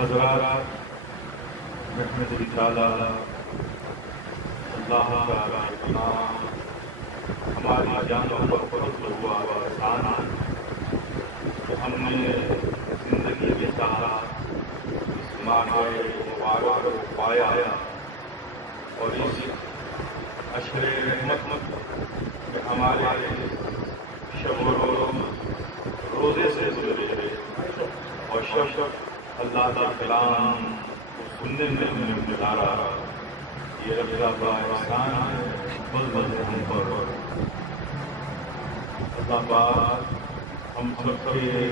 حضرات رحمت تعالی اللہ کا نام ہماری جانوں پر فضل ہوا احسان کہ ہم نے زندگی کے ساتھ اس ماہ مبارک کو پایا اور اس اشر رحمت کہ ہمارے شب و روزے سے گزرے اور شب اللہ کا کلام سننے میں گزارا، یہ رب کا بڑا احسان ہے فضل ہے ہم پر۔ اللہ پاک ہم سب کے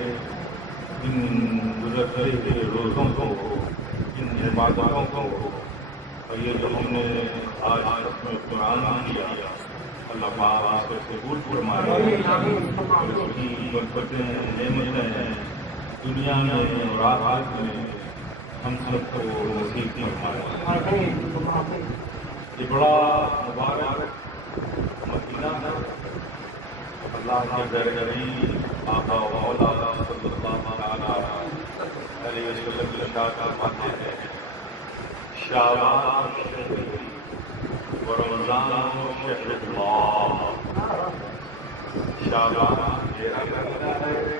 ان گزرتے ہوئے روزوں کو، ان عبادتوں کو اور یہ جو ہم نے آج اپنے قرآن کیا اللہ پاک آپ سے قبول فرمائے، اس کی برکتیں نعمتیں دنیا میں اور آخرت میں ہم سب کو نصیب فرمائے۔ یہ بڑا مبارک مدینہ ہے، اللہ کے درگاہ آقا و مولا صلی اللہ علیہ وسلم کی اشاعت فرماتے ہیں شعبان و رمضان شہر اللہ، شعبان میرا مہینہ ہے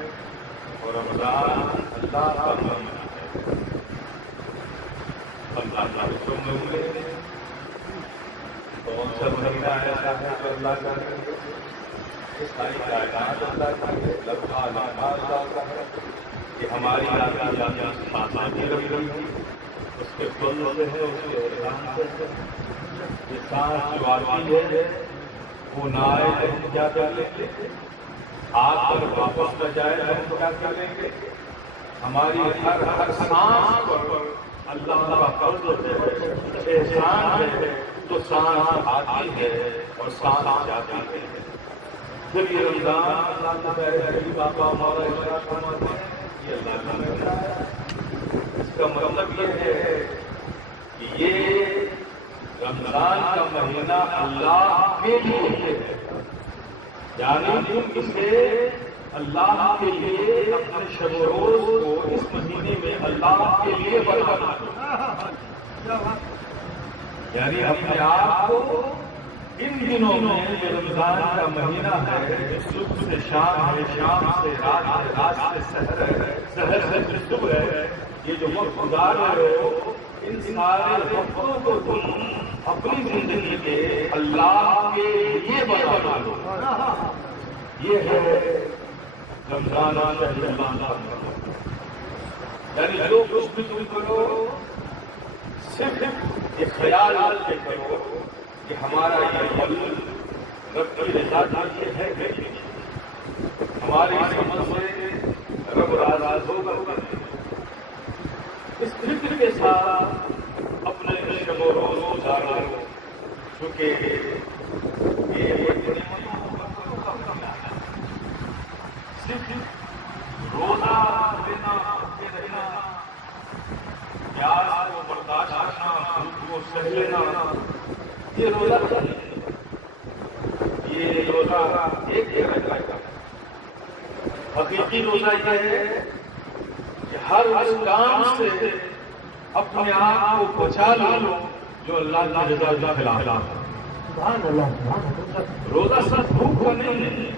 اور رمضان اللہ کا مہینہ ہے۔ اللہ کا حکم ملے کون سا مہینہ ایسا ہے جو اللہ کا ساری کائنات اللہ کا ہے، لمحہ لمحہ اللہ کا ہے کہ ہماری آزادی رہی اس کے فضل سے ہے، اس کے احسان سے ہے۔ یہ سانس جو آتی ہے وہ نہ آئے تو ہم کیا کر لیں گے، آ کر واپس نہ جائے تو ہم کیا کر لیں گے۔ ہماری ہر سانس پر اللہ کا فضل ہے، احسان ہے، تو سانس آتی ہے اور سانس جاتی ہے۔ پھر یہ رمضان اللہ کا قریب آقا مولا ارشاد فرماتے ہیں یہ اللہ کا مہینہ ہے۔ اس کا مطلب یہ ہے کہ یہ رمضان کا مہینہ اللہ کے لیے ہے، یعنی تم اسے اللہ کے لیے اپنے شب و روز کو اس مہینے میں اللہ کے لیے بنا دو، یعنی اپنے آپ کو ان دنوں میں یہ رمضان کا مہینہ ہے، صبح سے شام ہے، شام سے رات ہے، رات سے سحر ہے، سحر سے صبح ہے، یہ جو وقت گزار رہے ہو ان سارے وقتوں کو تم اپنی زندگی کے اللہ کے لیے بنا دو۔ یہ ہے رمضان شہر اللہ، یعنی جو کچھ بھی تم کرو صرف یہ خیال کے کرو کہ ہمارا یہ عمل رب کی رضا کے لیے ہے کہ ہماری سمجھ سے رب راضی ہوگا۔ اس فکر کے ساتھ اپنے شب و روز گزارو، کیونکہ یہ صرف روزہ دینا رہنا، پیاس کو برداشت کرنا، بھوک کو سہ لینا، یہ روزہ نہیں، یہ روزہ ایک طرح کا حقیقی روزہ یہ ہے کہ ہر اس کام سے اپنے آپ کو بچا لو جو اللہ کی رضا کے خلاف ہے۔ روزہ صرف بھوک کا نہیں ہے،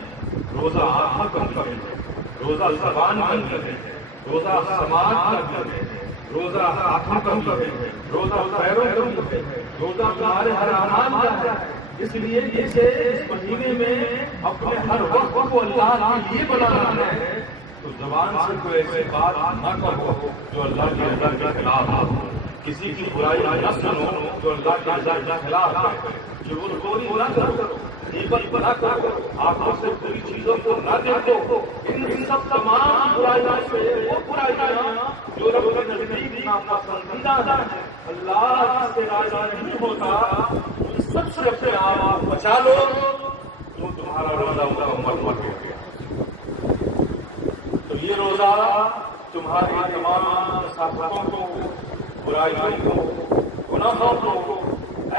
روزہ آنکھوں کا بھی ہے، روزہ زبان کا بھی ہے، روزہ سماعت کا بھی ہے، روزہ ہاتھوں کا بھی ہے، روزہ پیروں کا بھی ہے، روزہ تمہارے ہر اعمال کا ہے۔ اس لیے جسے اس مہینے میں اپنے ہر وقت کو اللہ کے لیے بنانا ہے تو زبان سے کوئی ایسی بات نہ کہو جو اللہ کی رضا کے خلاف ہو، کسی کی برائی نہ سنو جو اللہ کی رضا کے خلاف ہے، چغلخوری نہ کرو، غیبت نہ کرو، آنکھوں سے بری چیزوں کو نہ دیکھو، ان سب تمام برائیوں سے وہ برائیاں جو رب کے نزدیک ناپسندیدہ ہیں، اللہ سے راضی نہیں ہوتا، سب سے اپنے آپ بچا لو تو تمہارا روزہ مکمل ہو گیا۔ تو یہ روزہ تمہاری تمام کثافتوں کو، برائیوں کو، گناہوں کو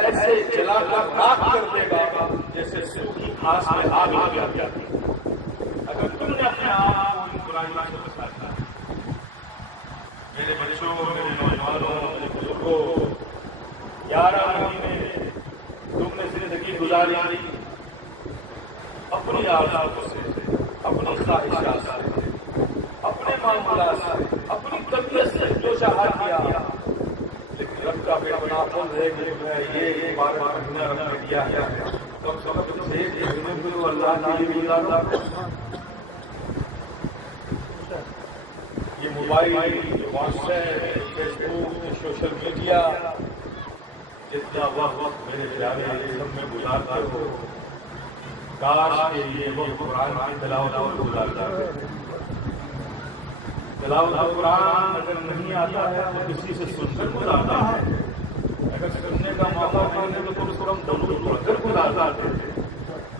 ایسے جلا کر راکھ کر دے گا جیسے سوکھی گھاس میں آگ لگ جاتی ہے۔ اگر تم نے اپنے آپ کو ان برائیوں سے بچانا ہے، میرے بچوں، میرے نوجوانوں، میرے بزرگوں، 11 مہینے تم نے زندگی گزاری اپنی آرزوؤں سے، اپنی خواہشات سے، اپنے معمولات سے، اپنی طبیعت سے جو چاہا کیا، لیکن رب کا بے پناہ فضل ہے کہ تمہیں یہ 12 مہینہ رب نے دیا ہے، کم سے کم 6 مہینے کو اللہ کے لیے گزارا۔ یہ موبائل، واٹس ایپ، فیس بک، سوشل میڈیا، جتنا وقت میرے پیارے سب میں گزارتے ہو، کاش کے لیے وہ قرآن کی تلاوت گزارتا ہے۔ تلاوت قرآن اگر نہیں آتا ہے تو کسی سے سن کر گزارتا ہے، اگر سننے کا موقع نہیں ہے تو کم سے کم درود پڑھ کر گزارتا ہے،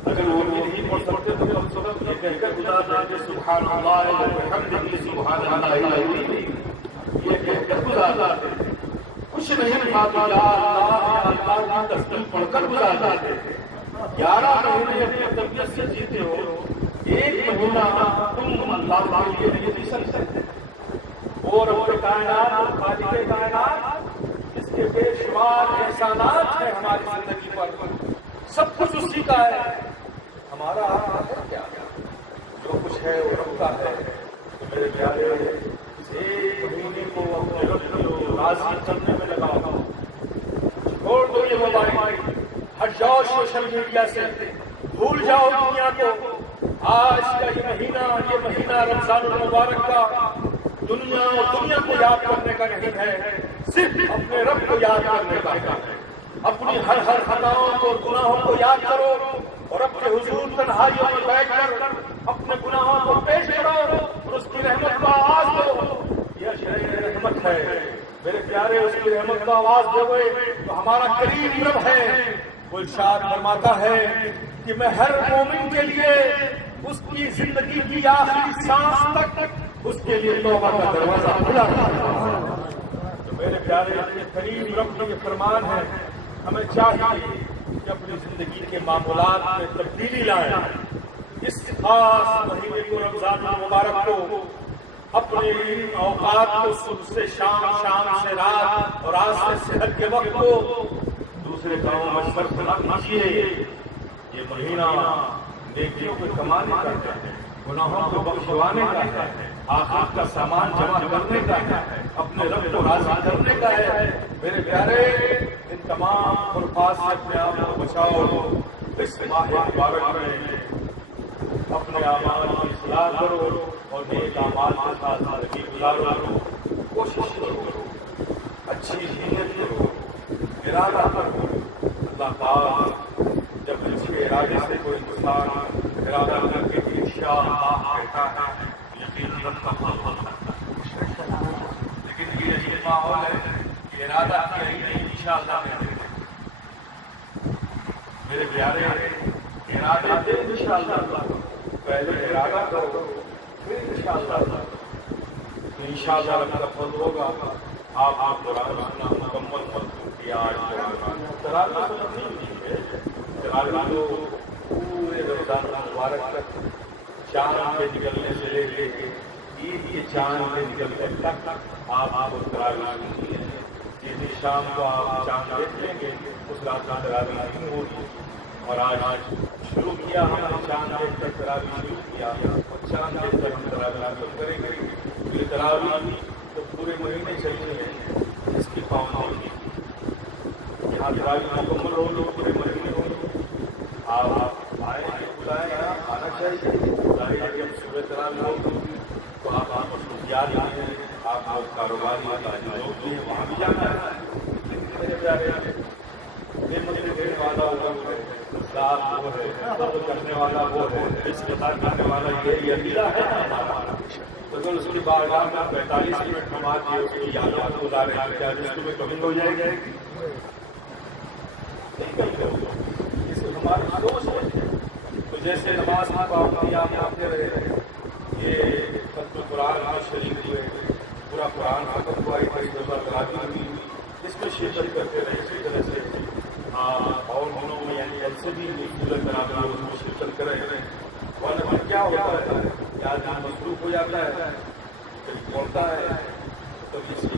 اگر وہ بھی نہیں پڑھ سکتے تو کم سے کم یہ کہہ کر گزارتا ہے سبحان اللہ وبحمدہ سبحان اللہ العظیم، یہ کہہ کر گزارتا ہے۔ کچھ نہیں پاتا اللہ کی تسبیح پڑھ کر گزارتا ہے۔ 11 مہینے اپنی طبیعت سے جیتے ہو، 1 مہینہ تم اللہ کے لیے نہیں جی سکتے۔ وہ رب کائنات، خالق کائنات، اس کے بے شمار احسانات ہیں ہماری زندگی پر، سب کچھ اسی کا ہے، ہمارا ہے کیا؟ جو کچھ ہے وہ رب کا ہے۔ تو میرے پیارے، اس 1 مہینے کو اپنے رب کو راضی کرنے میں لگاؤ، چھوڑ دو یہ موبائل، ہٹ جاؤ سوشل میڈیا سے، بھول جاؤ دنیا کو۔ آج کا یہ مہینہ رمضان المبارک کا دنیا اور دنیا کو یاد کرنے کا نہیں ہے، صرف اپنے رب کو یاد کرنے کا ہے۔ اپنی ہر خطاؤں کو، گناہوں کو یاد کرو اور اپنے حضور تنہائیوں میں بیٹھ کر اپنے گناہوں کو پیش کرو اور اس کی رحمت کا آواز دو۔ یہ شرح رحمت ہے میرے پیارے، اس کی رحمت کا آواز دو تو ہمارا قریب رب ہے۔ وہ ارشاد فرماتا ہے کہ میں ہر مومن کے لیے اس کی زندگی کی آخری سانس تک اس کے لیے توبہ کا دروازہ کھلا ہے۔ تو میرے پیارے، اپنے قریب رب کا یہ فرمان ہے، ہمیں چاہیے کہ اپنی زندگی کے معمولات میں تبدیلی لائیں۔ اس خاص مہینے کو، رمضان المبارک کو، اپنے اوقات کو صبح سے شام، شام سے رات اور رات سے سحر کے وقت کو دوسرے کاموں میں صرف نہ کیجیے۔ یہ مہینہ نیکیوں کو کمانے کا ہے، گناہوں کو بخشوانے کا ہے، آخرت کا سامان جمع کرنے کا ہے، اپنے رب کو راضی کرنے کا ہے۔ میرے پیارے، ان تمام خرافات سے اپنے آپ کو بچاؤ۔ اس ماہ مبارک میں اپنے اعمال کی اصلاح کرو اور نیک اعمال کے ساتھ زندگی گزارو، کوشش کرو، اچھی نیت کرو، ارادہ کرو۔ اللہ پاک جب اچھے ارادے سے کوئی انسان ارادہ کر کے انشاءاللہ کہتا ہے، یقیناً رب کا فضل ہوتا ہے۔ لیکن یہ عجیب ماحول ہے کہ ارادہ کیا ہی نہیں، انشاءاللہ کہتے ہیں۔ میرے پیارے، ارادے دے انشاءاللہ، پہلے ارادہ کرو پھر انشاءاللہ، انشاءاللہ رب کا فضل ہوگا۔ آپ قرآن سننا مکمل فضل کیا، قرآن سننا نہیں ہے، قرآن تو پورے رمضان المبارک تک، چاند کے نکلنے سے لے کے عید کے چاند کے نکلنے تک آپ قرآن سنیے۔ عید شام کو آپ چاند دیکھ لیں گے، اس رات کا تراویح نہیں ہوگی، اور آج شروع کیا ہم نے چاند دیکھ کر تراویح شروع کیا، اور چاند دیکھ کر ہم تراویح ختم کریں گے۔ پھر تراویح تو پورے مہینے چلتے ہیں، اس کی پابندی یہاں تراویح مکمل ہو تو پورے مہینے ہوں گے۔ آپ آئیں، بلائیں، یہاں آنا چاہیے، ظاہر ہے کہ صبح تراویح ہوگی تو آپ مصروفیات ہیں، آپ کاروباری لوگ بھی ہیں، وہاں بھی جانا ہے۔ میرے پیارے، یہ مجھے دینے والا وہ ہے، ذات وہ ہے، سب کرنے والا وہ ہے، اس کے ساتھ کرنے والا یہ عقیدہ ہے ہمارا۔ تو اگر اس کی بارگاہ میں 45 منٹ نماز کی اس کی یادات گزارے، کیا رزق میں کمی ہو جائے گی؟ نہیں کمی ہوگی، اس کی ہماری سوچ ہے۔ تو جیسے نماز کی پابندی آپ کرتے رہے، یہ ختم قرآن میں شریک ہوئے، پورا قرآن ختم ہوا، ایک دفعہ تراویح ہوئی، اس میں شرکت کرتے رہے، اسی طرح سے اور دنوں میں یعنی ایسے بھی سورج تراویح اس میں شرکت کرے۔ ورنہ پھر کیا ہوتا ہے کہ آدمی مصروف ہو جاتا ہے، کبھی پڑھتا ہے، کبھی اس کی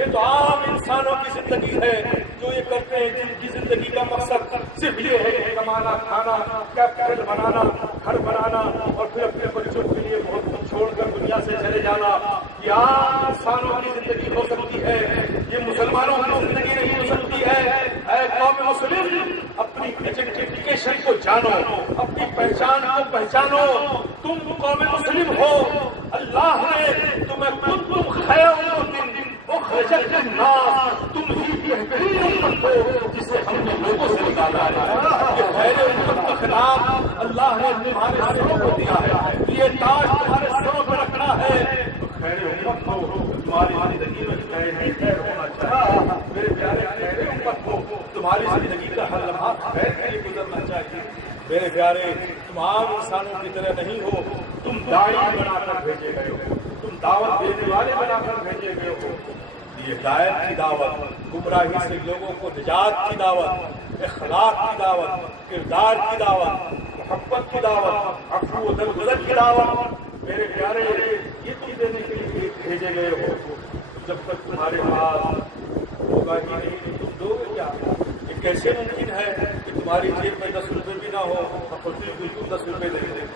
یہ تو عام انسانوں کی زندگی ہے جو یہ کرتے ہیں، جن کی زندگی کا مقصد صرف یہ ہے کہ کمانا، کھانا، کیپٹل بنانا، گھر بنانا اور پھر اپنے بچوں کے لیے بہت کچھ چھوڑ کر دنیا سے چلے جانا۔ یہ عام انسانوں کی زندگی ہو سکتی ہے، یہ مسلمانوں کی زندگی نہیں ہو سکتی ہے۔ اے قوم مسلم، اپنی آئیڈینٹیفیکیشن کو جانو، اپنی پہچان کو پہچانو۔ تم قوم مسلم ہو، اللہ نے تمہیں کنتم خیر امۃ اخرجت للناس، تم ہی بہترین امت ہو جسے ہم نے لوگوں سے نکالا ہے۔ یہ خیر امت کا خطاب اللہ نے تمہارے سروں کو دیا ہے، یہ تاج تمہارے سروں پہ رکھا ہے۔ خیر امت ہو، تمہاری زندگی میں خیر ہونا چاہیے۔ میرے پیارے، خیر امت ہو، تمہاری زندگی کا ہر لمحہ خیر کے لیے گزرنا چاہیے۔ میرے پیارے، تم عام انسانوں کی طرح نہیں ہو، تم داعی بنا کر بھیجے گئے ہو، تم دعوت دینے والے بنا کر بھیجے گئے ہو۔ یہ ہدایت کی دعوت، گمراہی سے لوگوں کو نجات کی دعوت، اخلاق کی دعوت، کردار کی دعوت، محبت کی دعوت، عفو و درگزر کی دعوت۔ میرے پیارے، یہ تم دینے کے لیے بھیجے گئے ہو۔ جب تک تمہارے پاس ہوگا ہی نہیں، تم دو گے کیا؟ یہ کیسے ممکن ہے کہ تمہاری جیب میں 10 روپے بھی نہ ہو اور فقیر کو تم 10 روپے دے دیں؟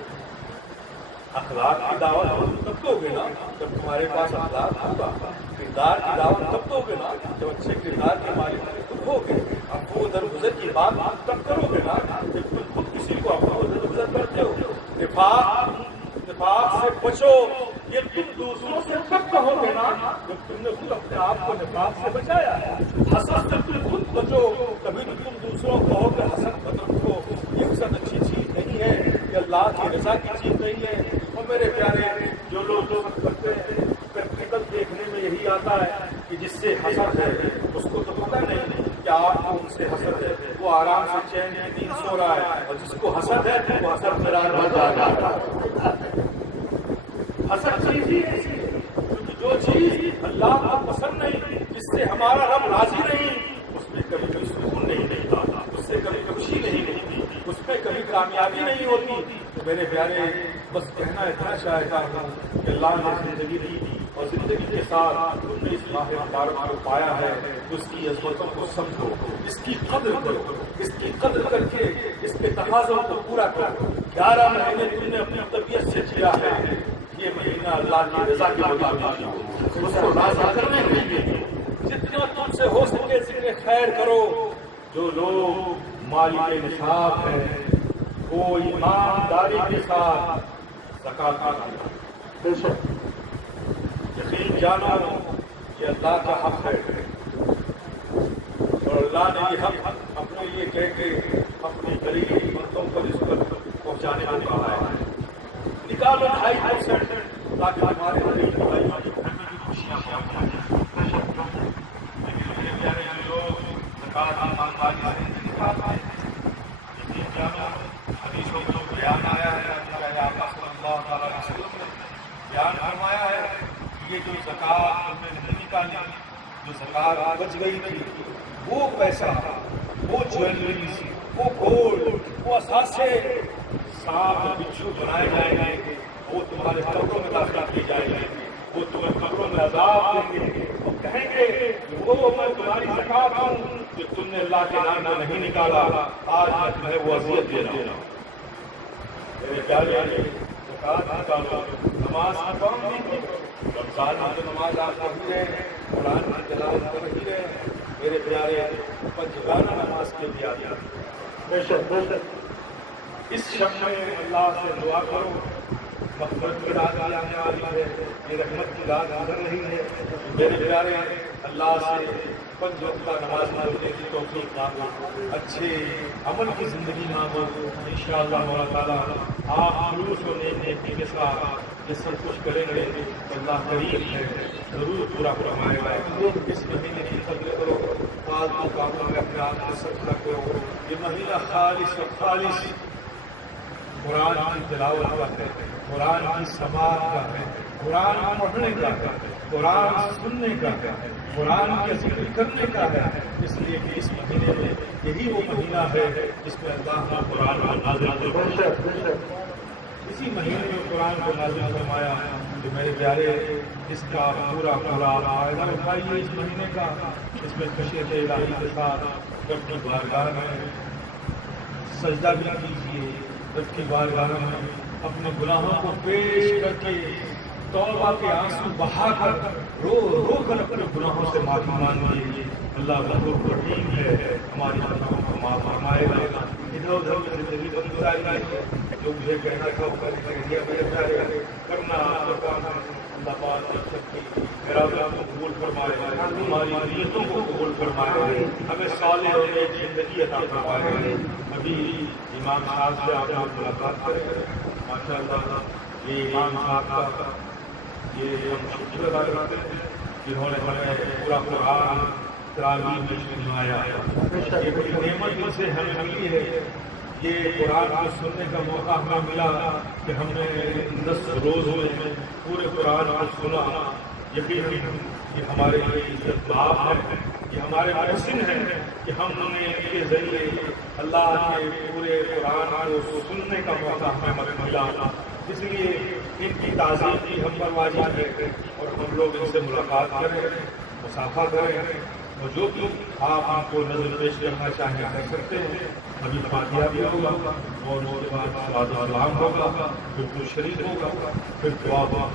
اخلاق کی دعوت تب دو گے نا جب تمہارے پاس اخلاق ہوگا۔ کردار کی دعوت تب دو گے نا جب اچھے کردار کے مالک تم ہوگے۔ عفو و درگزر کی بات تب کرو گے نا جب تم خود کسی کو عفو و درگزر کرتے ہو۔ نفاق سے بچو، یہ تم دوسروں سے تب کہو گے نا جب تم نے خود اپنے آپ کو نفاق سے بچایا ہے۔ حسد سے تم خود بچو، کبھی تو تم دوسروں کو کہو کہ حسد مت رکھو۔ یہ حسد اچھی چیز نہیں ہے، یہ اللہ کی رضا کی چیز نہیں ہے۔ اور میرے پیارے، جو لوگ حسد کرتے ہیں پریکٹیکل دیکھنے میں یہی آتا ہے کہ جس سے حسد ہے اس کو تو پتہ نہیں کہ آپ کو ان سے حسد ہے، وہ آرام سے چین کی نیند سو رہا ہے، اور جس کو حسد ہے وہ حسد میں رات بھر جاگا ہے۔ حسد چیز ہی ایسی ہے کیونکہ جو چیز اللہ کو پسند نہیں، جس سے ہمارا رب راضی نہیں، اس میں کبھی کوئی سکون نہیں ملتا، اس سے کبھی خوشی نہیں ملتی، اس میں کبھی کامیابی نہیں ہوتی۔ میرے پیارے، بس کہنا اتنا چاہتا ہوں کہ اللہ نے زندگی دی اور زندگی کے ساتھ تم نے اس ماہ مبارک کو پایا ہے، اس کی عظمتوں کو سمجھو، اس کی قدر کرو، اس کی قدر کر کے اس کے تقاضوں کو پورا کرو۔ 11 مہینے تم نے اپنی طبیعت سے جیا ہے، یہ مہینہ اللہ کی رضا کے مطابق اس کو راضی کرنے کے لیے جتنا تم سے ہو سکے ذکر خیر کرو۔ جو لوگ مالک نصاب ہیں وہ ایمانداری کے ساتھ زکات ادا کریں۔ یقین جانو کہ اللہ کا حق ہے اور اللہ نے یہ حق اپنے لیے کہہ کے اپنی قریبی بندوں کو اس پر پہنچانے کو کہا ہے۔ نکالو 2.5% تاکہ ہمارے غریب بھائی کی خوشیاں پہنچائیں۔ لیکن پیارے لوگ زکات ایمانداری سے نکالتے ہیں۔ یقین جانو حدیثوں میں بیان آیا ہے، آقا صلی اللہ علیہ وسلم نے بیان فرمایا ہے کہ یہ جو زکات تم نے نہیں نکالی، جو زکات بچ گئی تھی، وہ پیسہ، وہ جویلریز، وہ گولڈ، وہ اثاثے سانپ بچھو بنائے جائیں گے، وہ تمہارے قبروں میں داخل کیے جائیں گے، وہ تمہیں قبروں میں عذاب دیں گے، وہ کہیں گے وہ میں تمہاری زکات ہوں جو تم نے اللہ کے نام میں نہیں نکالا، آج میں تمہیں وہ اذیت دے رہا ہوں۔ میرے پیارے، زکات نکالو، نماز کا پابندی کرو، رمضان میں تو نماز آپ پڑھ رہے ہیں، قرآن کی تلاوت کر رہی رہے ہیں۔ میرے پیارے، پنجگانہ نماز کے بھی آ جائیں۔ بے شک بے شک اس شب میں اللہ سے دعا کرو، مغفرت کی رات آنے والی ہے، یہ رحمت کی رات گزر رہی ہے۔ میرے پیارے، اللہ سے 5 وقت نماز پڑھنے کی توفیق مانگو، اچھے عمل کی زندگی مانگو، انشاءاللہ مولا تعالیٰ آپ خلوص و نیکی کے ساتھ یہ سب کچھ کریں گے، اللہ قریب ہے، ضرور پورا فرمائے گا۔ اس مہینے کی قدر کرو، فالتو کاموں میں اپنے آپ کو صرف نہ کرو۔ یہ مہینہ خالص و خالص قرآن کی تلاوت کا ہے، قرآن کی سماعت کا ہے، قرآن پڑھنے کا ہے، قرآن سننے کا ہے، قرآن کے ذکر کرنے کا ہے۔ اس لیے کہ اس مہینے میں یہی وہ مہینہ ہے جس میں اللہ نے قرآن کو نازل فرمایا، اسی مہینے میں قرآن کو نازل فرمایا۔ کہ میرے پیارے اس کا پورا فائدہ اٹھائیے اس مہینے کا، اس میں خشیت الہی کے ساتھ رب کی بارگاہ میں سجدہ بھی کیجیے، رب کی بارگاہ میں اپنے گناہوں کو پیش کر کے توبہ کے آنسو بہا کر رو رو کر اپنے گناہوں سے معافی مانگیے۔ اللہ غفور رحیم ہے، ہماری خطاؤں کو معاف فرمائے گا۔ ادھر ادھر میں زندگی بن گزاری جو مجھے کہنا تھا وہ کہہ دیا میرے پیارے، کرنا آپ کا کام ہے۔ اللہ پاک کر سکتی ارادوں کو قبول فرمائے، ہماری نیتوں کو قبول فرمائے، ہمیں صالح اور نیک زندگی عطا فرمائے۔ ابھی امام صاحب سے آپ نے ملاقات کریں، ماشاء اللہ یہ امام صاحب کا یہ ہم شکر ادا کرتے ہیں جنہوں نے ہمیں پورا قرآن تراویح میں سنایا، یہ بڑی نعمت ان سے ہمیں ملی ہے۔ یہ قرآن کو سننے کا موقع ہمیں ملا کہ ہم نے 10 روز میں پورے قرآن کو سنا۔ یقیناً یہ ہمارے لیے عزت باب ہے، یہ ہمارے محسن ہیں کہ ہم نے ان کے ذریعے اللہ کے پورے قرآن کو سننے کا موقع ہمیں ملا۔ اس لیے ان کی تعظیم بھی ہم پر واجب ہے اور ہم لوگ ان سے ملاقات کریں، مصافحہ کریں، اور جو بھی آپ ان کو نظر پیش کرنا چاہیں کر سکتے ہیں۔ ابھی فاتحہ بھی ہوگا اور اس کے بعد صلوات و سلام ہوگا، پھر شریف ہوگا، پھر دعا ہوگا۔